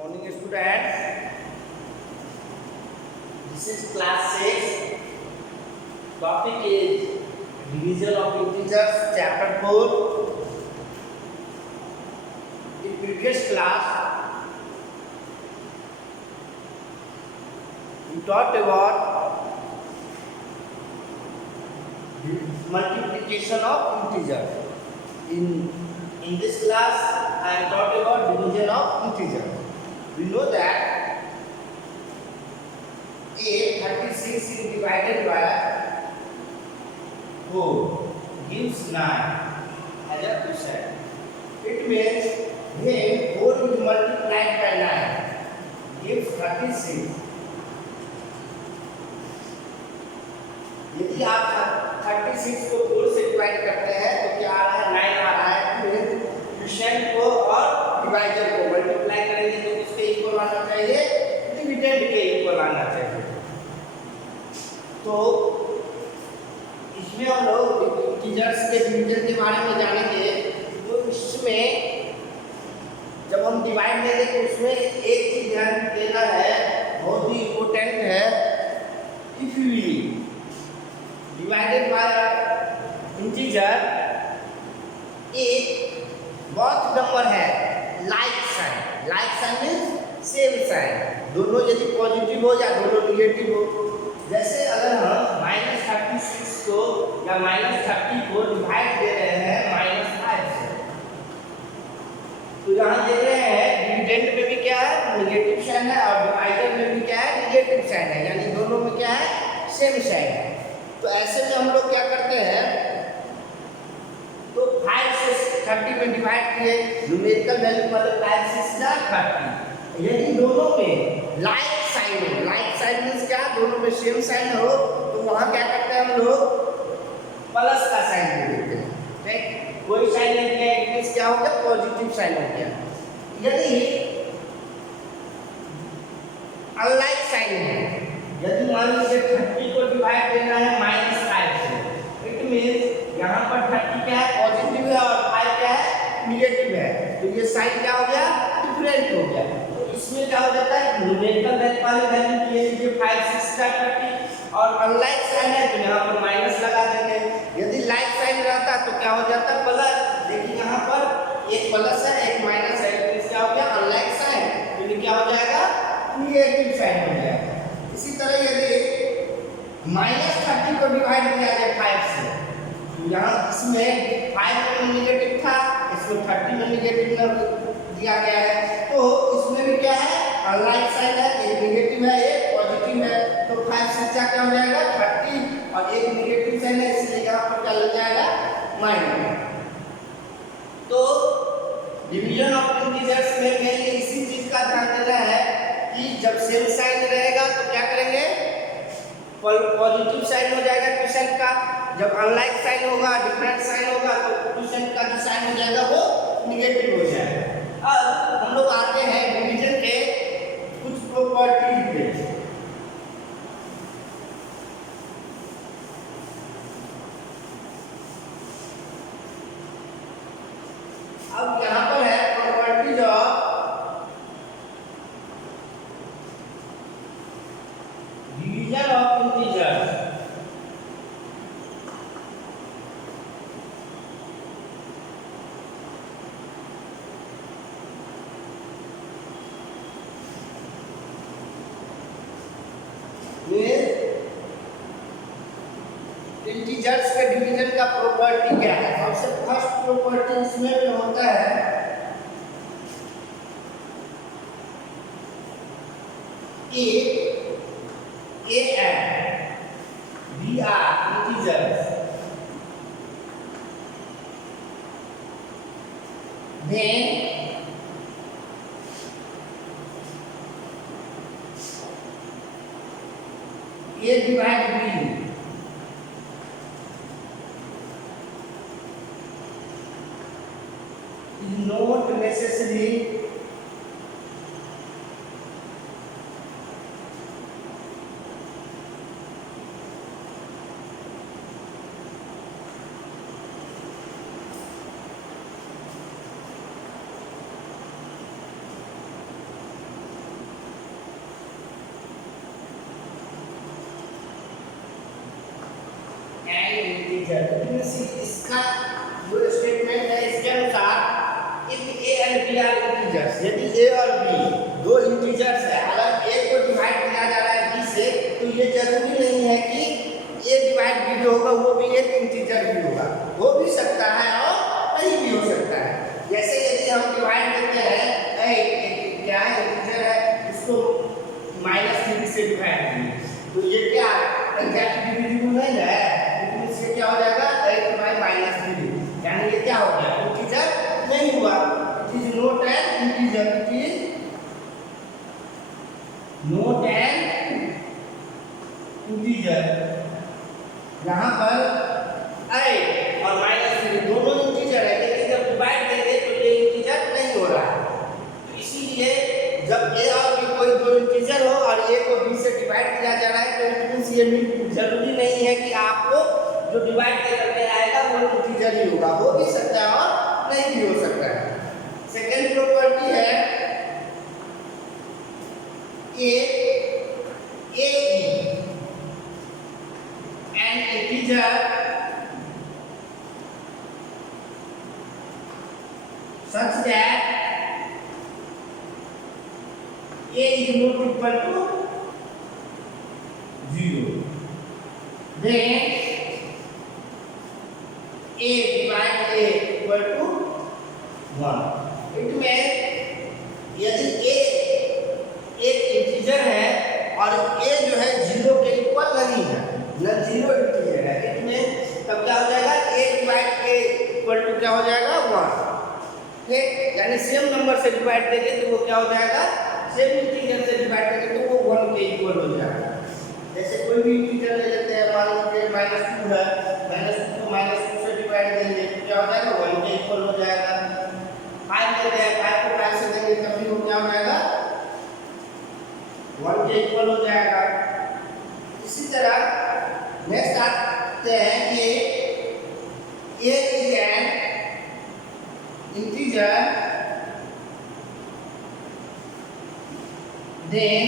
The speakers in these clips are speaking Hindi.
Morning students, this is class 6. Topic is division of integers, chapter 4. In previous class we talked about multiplication of integers. In this class I am talking about division of integers. We know that 36 is divided by 4 gives 9 as a percent. It means when 4 is multiplied by 9 gives 36. यदि आप 36 को 4 से डिवाइड करते हैं तो क्या आ रहा है 9 आ रहा है। फिर क्वोशिएंट को और डिवाइजर को मल्टीप्लाई करेंगे तो किसके इक्वल आना चाहिए, डिविडेंड के इक्वल आना चाहिए। तो इसमें हम लोग इंटीजर्स के डिवीजन के बारे में जानेंगे। तो इसमें जब हम डिवाइड लेंगे तो उसमें एक चीज ध्यान देना है, बहुत ही इम्पोर्टेंट है। If we divided by integer एक बहुत नंबर है like sign means same sign, दोनों यदि पॉजिटिव हो या दोनों निगेटिव हो। जैसे अगर हम -36 को या -30 को डिवाइड दे रहे हैं -5 से, तो यहाँ दे रहे हैं डिविडेंड में भी क्या है निगेटिव साइन है और डिवाइडर में भी क्या है निगेटिव साइन है, यानी दोनों में क्या है सेम साइन है। तो ऐसे में हम लोग क्या करते हैं, तो 5 से 30 में डिवाइड किए, न्यूमेरिकल वैल्यू मतलब 5 से 30। यदि दोनों में लाइक साइन मीन्स क्या, दोनों में सेम साइन हो तो वहाँ क्या करते हैं हम लोग प्लस का साइन दे देते हैं। ठीक, कोई साइन नहीं दिया इट मींस क्या हो गया पॉजिटिव साइन हो गया। यदि अनलाइक साइन है, यदि मान लीजिए 30 को डिवाइड देना है -5 से, इट मींस यहाँ पर 30 क्या है पॉजिटिव है और 5 क्या है निगेटिव है, तो ये साइन क्या हो गया डिफरेंट हो गया। तो इसमें क्या हो जाता है न्यूमेरिकल वैल्यू वाले वैल्यू के लिए 5 6 का 30 और अनलाइक साइन है तो यहाँ पर माइनस लगा देंगे। यदि लाइक साइन रहता तो क्या हो जाता प्लस। देखिए यहाँ पर एक प्लस है एक माइनस है, तो क्या हो गया अनलाइक साइन, तो ये क्या हो जाएगा निगेटिव साइन हो जाएगा। इसी तरह यदि -30 को डिवाइड किया जाए 5 से, तो यहाँ इसमें 5 में निगेटिव था, इसमें 30 में निगेटिव दिया गया है, तो इसमें भी क्या है अनलाइक साइन है, एक निगेटिव है एक पॉजिटिव है, तो 5 से क्या हो जाएगा 30 और एक निगेटिव साइन है, इसलिए यहाँ पर क्या लग जाएगा माइनस। तो डिवीजन ऑफ इंटीजर्स में मेनली इसी चीज का ध्यान देना है कि जब सेम साइन रहेगा तो क्या करेंगे पॉजिटिव साइन हो जाएगा क्वोशिएंट का, जब अनलाइक साइन होगा डिफरेंट साइन होगा तो क्वोशिएंट का जो साइन हो जाएगा वो निगेटिव हो जाएगा। अब हम लोग आते हैं डिवीजन के कुछ प्रॉपर्टीज पे। अब यहाँ पर है properties of division of integers. Integers के डिवीजन का प्रॉपर्टी क्या है। सबसे फर्स्ट प्रॉपर्टी इसमें होता है A and B are integers, then A divide B is not necessary and integer. इसका जो स्टेटमेंट है इसके अनुसार if A and B are integers, यदि ए और बी दो इंटीजर्स है, अगर ए को डिवाइड किया जा रहा है बी से, तो ये जरूरी नहीं है कि ए डिवाइड बी जो होगा वो भी एक इंटीजर भी होगा, हो भी सकता है और नहीं भी हो सकता है। जैसे यदि हम डिवाइड करते हैं क्या है इंटीजर है, इसको -3 से डिवाइड करें, तो ये क्या एग्जैक्ट डिविजिबल नहीं है, लेकिन इससे क्या हो जाएगा 8/-3, यानी ये क्या हो गया इंटीजर नहीं हुआ। It is not an integer, it is not an integer. यहाँ पर 8 और -3 दोनों इंटीजर है, लेकिन जब डिवाइड देंगे तो ये इंटीजर नहीं हो रहा है। तो इसीलिए जब ए और बी कोई दो इंटीजर हो और ए को बी से डिवाइड किया जा रहा है, तो इट मींस ये जरूरी नहीं है कि आपको जो डिवाइड करके आएगा वो इंटीजर ही होगा, हो भी सकता है और नहीं भी हो सकता है। सेकेंड प्रॉपर्टी है A and integer such that a is not equal to 0, then a divided a equal to 1। It में यदि a एक इंटीजर है और a जो है 0 के इक्वल नहीं है, न 0 इंटीजर है, इट में तब क्या हो जाएगा a divide a equal to क्या हो जाएगा 1। यानी सेम नंबर से डिवाइड देंगे तो वो क्या हो जाएगा, सेम इंटीजर से डिवाइड करेंगे तो वो 1 के इक्वल हो जाएगा। जैसे कोई भी इंटीजर ले लेते हैं, मान लीजिए -2 है, -2 को -2 से डिवाइड देंगे तो क्या हो जाएगा 1 के इक्वल हो जाएगा। 5 लेते हैं, 5 को 5 से देंगे तब भी वो क्या हो जाएगा 1 के इक्वल हो जाएगा। इसी तरह नेक्स्ट आते हैं कि a is an integer, then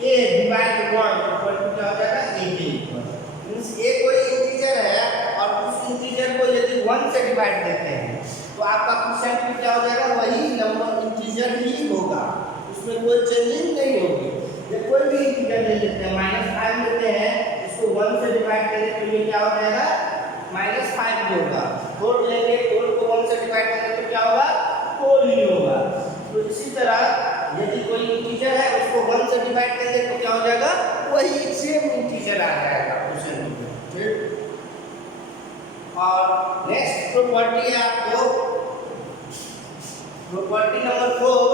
a divided 1 equal to क्या हो जाएगा a के इक्वल। मींस a कोई इंटीजर है और उस इंटीजर को यदि 1 से डिवाइड देते हैं तो आपका क्वेश्चन क्या हो जाएगा, वही नंबर इंटीजर ही होगा, उसमें कोई चेंजिंग नहीं होगी। जब कोई भी इंटीजर ले लेते हैं, -5 लेते हैं, इसको 1 से डिवाइड करें तो ये क्या हो जाएगा -5 होगा। 4 लेंगे, 4 को 1 से डिवाइड करें तो क्या होगा 4 ही होगा। तो इसी तरह यदि कोई इंटीजर है उसको 1 से डिवाइड करेंगे तो क्या हो जाएगा, वही सेम इंटीजर आ जाएगा क्वेश्चन में। ठीक, और नेक्स्ट प्रॉपर्टी है आपको प्रॉपर्टी नंबर 4,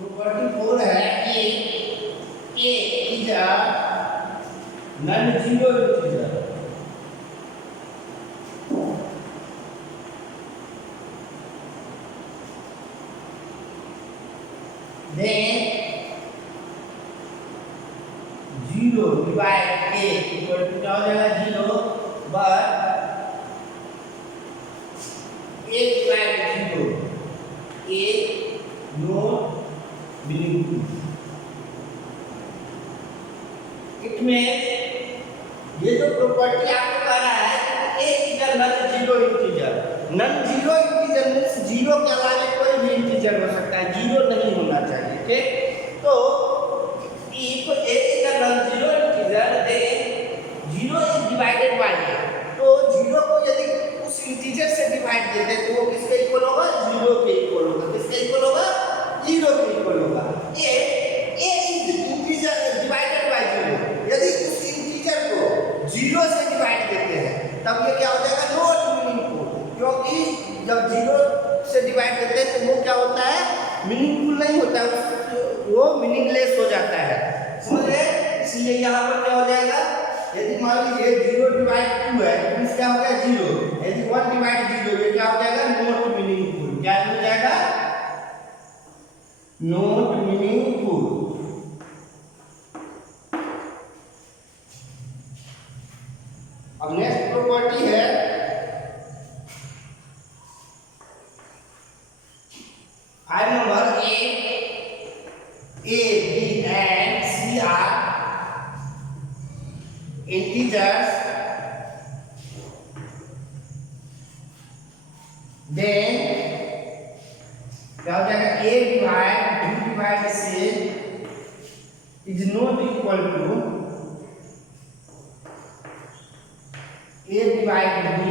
प्रॉपर्टी 4 है कि a is a non-zero integer, then 0 divide a equal to क्या हो जाएगा 0, but a divide 0 a not meaningful। It में ये जो प्रॉपर्टी आपको कह रहा है कि a is a non-zero integer, non-zero integer means 0 के अलावा कोई भी इंटीजर हो सकता है, 0 नहीं होना चाहिए। ठीक, तो if a is a non-zero integer then 0 is divided by a, तो 0 को यदि उस इंटीजर से डिवाइड देते हैं तो वो किसके इक्वल होगा 0 के इक्वल होगा। किसके इक्वल होगा 0 के इक्वल होगा। a is integer divided by 0, यदि उस इंटीजर को 0 से डिवाइड देते हैं तब ये क्या हो जाएगा नॉट मीनिंगफुल, क्योंकि जब 0 से डिवाइड देते हैं तो वो क्या होता है मीनिंगफुल नहीं होता है, वो मीनिंगलेस हो जाता है, समझ रहे। इसलिए यहाँ पर क्या हो जाएगा, यदि मान लीजिए 0 डिवाइड 2 है तो क्या हो गया 0, यदि 1 डिवाइड 0 ये क्या हो जाएगा नॉट मीनिंगफुल। Not meaningful. अब नेक्स्ट प्रॉपर्टी है file number A B and C are integers, then क्या हो जाएगा a divide b divide c is not equal to a divide b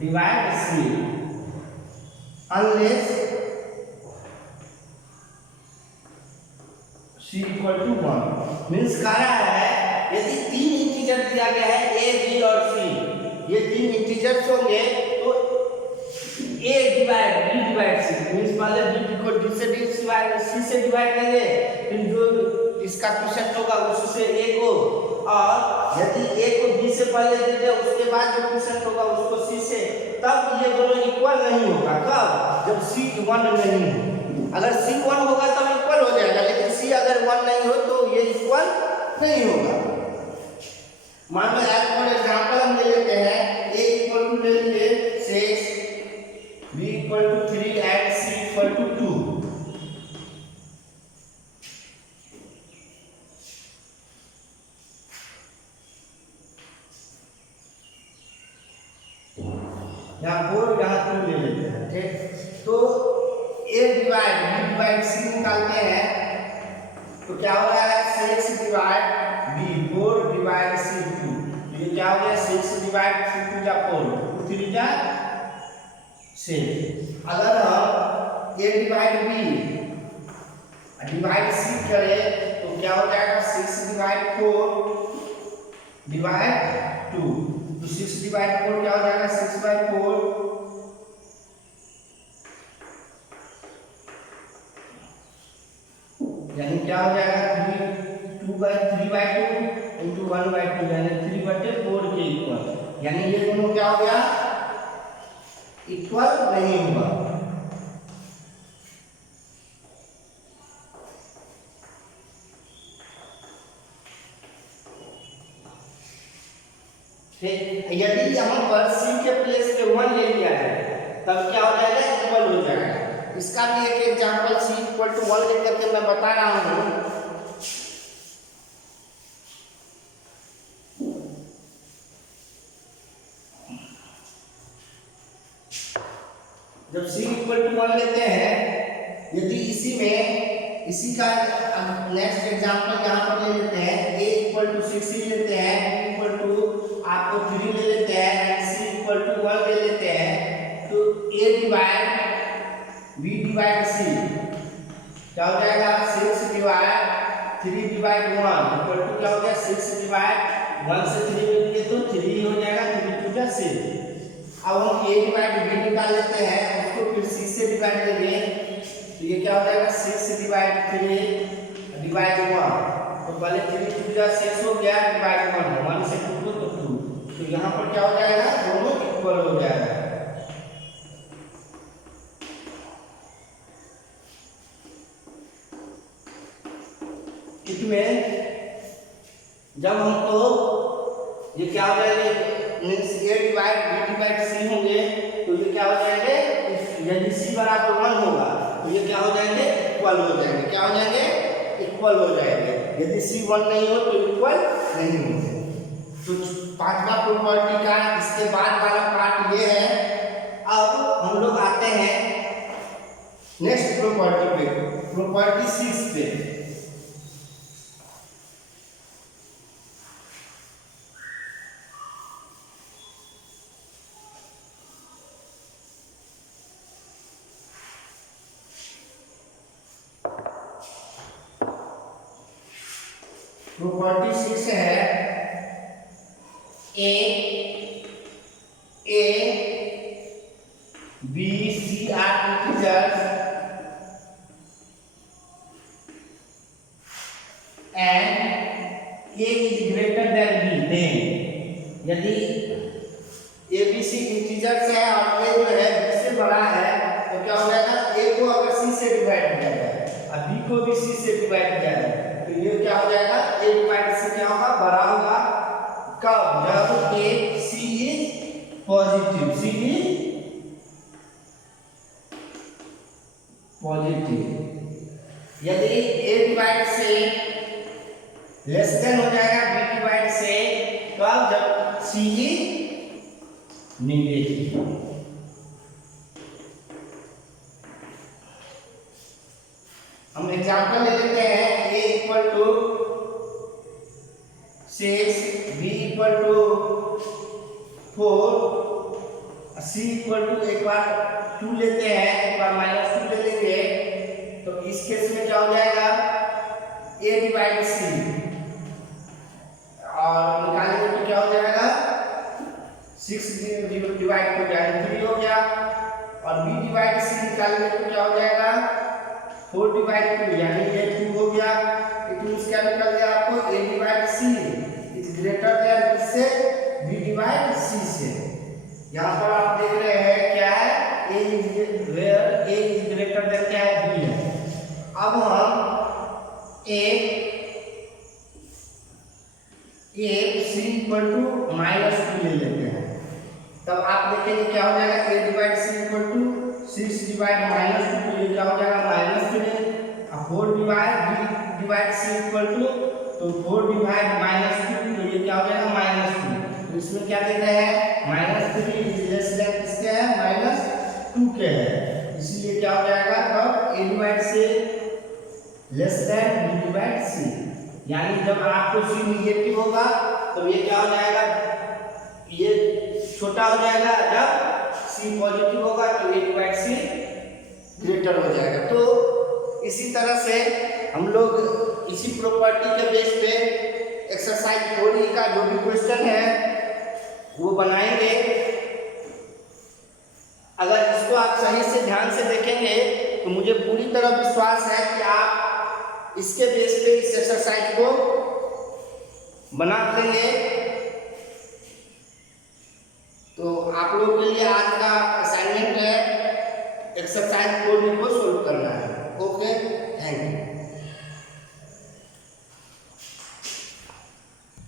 divide c unless c equal to 1। Means कह रहा है यदि तीन इंटीजर दिया गया है a b और c, ये तीन इंटीजर्स होंगे तो a divide b divide c means पहले b को d से डिवाइड c से डिवाइड करेंगे, फिर जो इसका क्वेश्चन होगा उससे a को, और यदि a को b से पहले दे दे उसके बाद जो क्वेश्चन होगा उसको c से, तब ये दोनों इक्वल नहीं होगा। कब? जब c 1 नहीं हो। अगर c 1 होगा तब इक्वल हो जाएगा, लेकिन c अगर 1 नहीं हो तो ये इक्वल नहीं होगा। मान लो एज फॉर एग्जांपल हम ले लेते हैं a इक्वल टू ले लीजिए 6, b equal to 3 and c equal to 2। यहाँ 4 यहाँ 2 ले लेते हैं, ठीक। तो a divide b divide c निकालते हैं तो क्या हो रहा है 6 डिवाइड b 4 डिवाइड c 2, ये क्या हो गया 6 डिवाइड 2 जा 4 3 जा 6। अगर हम a divide b divide c करें तो क्या हो जाएगा 6 डिवाइड 4 डिवाइड 2, तो 6 डिवाइड 4 क्या हो जाएगा 6/4, यानी क्या हो जाएगा 2/3/2 इंटू 1/2 यानी 3/4 के इक्वल। यानी ये दोनों क्या हो गया इक्वल नहीं हुआ। यदि यहाँ पर c के प्लेस पे 1 ले लिया है तब क्या हो जाएगा इक्वल हो जाएगा। इसका भी एक एग्जांपल c इक्वल टू 1 लेकर के मैं बता रहा हूँ। जब c इक्वल टू 1 लेते हैं, यदि इसी का नेक्स्ट एग्जांपल यहाँ पर ले लेते हैं a इक्वल टू 6 लेते हैं, b इक्वल टू आपको 3 ले लेते हैं, c इक्वल टू 1 ले लेते हैं, तो a divide b divide c क्या हो जाएगा 6 डिवाइड 3 डिवाइड 1 इक्वल टू क्या हो गया 6 डिवाइड 1 से 3 में दिए तो 3 हो जाएगा 3 टू जा 6। अब हम a डिवाइड b निकाल लेते हैं, उसको फिर c से डिवाइड करेंगे तो ये क्या हो जाएगा 6 डिवाइड 3 डिवाइड 1, तो पहले 3 टू जा 6 हो गया डिवाइड 1 से 2 तो 2, तो यहाँ पर क्या हो जाएगा दोनों इक्वल हो जाएगा। इसमें जब हमको ये क्या हो जाएगा means a divide b divide c होंगे तो ये क्या हो जाएंगे, यदि c बराबर 1 होगा तो ये क्या हो जाएंगे इक्वल हो जाएंगे। क्या हो जाएंगे इक्वल हो जाएंगे। यदि c 1 नहीं हो तो इक्वल नहीं होंगे। तो पांचवा प्रॉपर्टी का इसके बाद वाला पार्ट ये है। अब हम लोग आते हैं नेक्स्ट प्रॉपर्टी पे, प्रॉपर्टी 6 पे। प्रॉपर्टी 6 है A B C are integers and A is greater than B, then यदि A B C इंटीजर्स है और A जो है B से बड़ा है तो क्या हो जाएगा, A को से डिवाइड किया जाए और बी को भी सी से डिवाइड किया जाए तो ये क्या हो जाएगा, ए डिवाइड सी क्या होगा, बड़ा होगा कब, जब A C is positive, C is positive. यदि ए डिवाइड से लेस देन हो जाएगा बी डिवाइड से, कब, जब सी इज नेगेटिव। हम एग्जांपल ले लेते हैं, a equal to 6, b equal to 4, c equal to, एक बार 2 लेते हैं, एक बार -2 ले लेंगे तो इस केस में क्या हो जाएगा, a डिवाइड c और निकालेंगे तो क्या हो जाएगा, 6 डिवाइड हो जाएगा 3 हो गया और b डिवाइड c निकालेंगे तो क्या हो जाएगा 4 डिवाइड 2 यानी ये 2 हो गया। इट मींस क्या निकल गया आपको, a divide c is greater then किससे, b डिवाइड c से। यहाँ पर आप देख रहे हैं क्या है, a is where a is greater than क्या है, b है। अब हम a c इक्वल टू -2 ले लेते हैं, तब आप देखेंगे क्या हो जाएगा, a divide c equal to 6 divide -2 तो ये क्या हो जाएगा -3 और 4 divide b divide c equal to तो 4 डिवाइड -2 तो ये क्या हो जाएगा -2। तो इसमें क्या देख रहे हैं, -3 इज लेस देन किसके है, -2 के है, इसलिए क्या हो जाएगा तब a divide c less than b divide c, यानी जब आपको c नेगेटिव होगा तो ये क्या हो जाएगा, ये छोटा हो जाएगा, जब c पॉजिटिव होगा तो a डिवाइड c ग्रेटर हो जाएगा। तो इसी तरह से हम लोग इसी प्रॉपर्टी के बेस पे एक्सरसाइज 4 का जो भी क्वेश्चन है वो बनाएंगे। अगर इसको आप सही से ध्यान से देखेंगे तो मुझे पूरी तरह विश्वास है कि आप इसके बेस पे इस एक्सरसाइज को बना लेंगे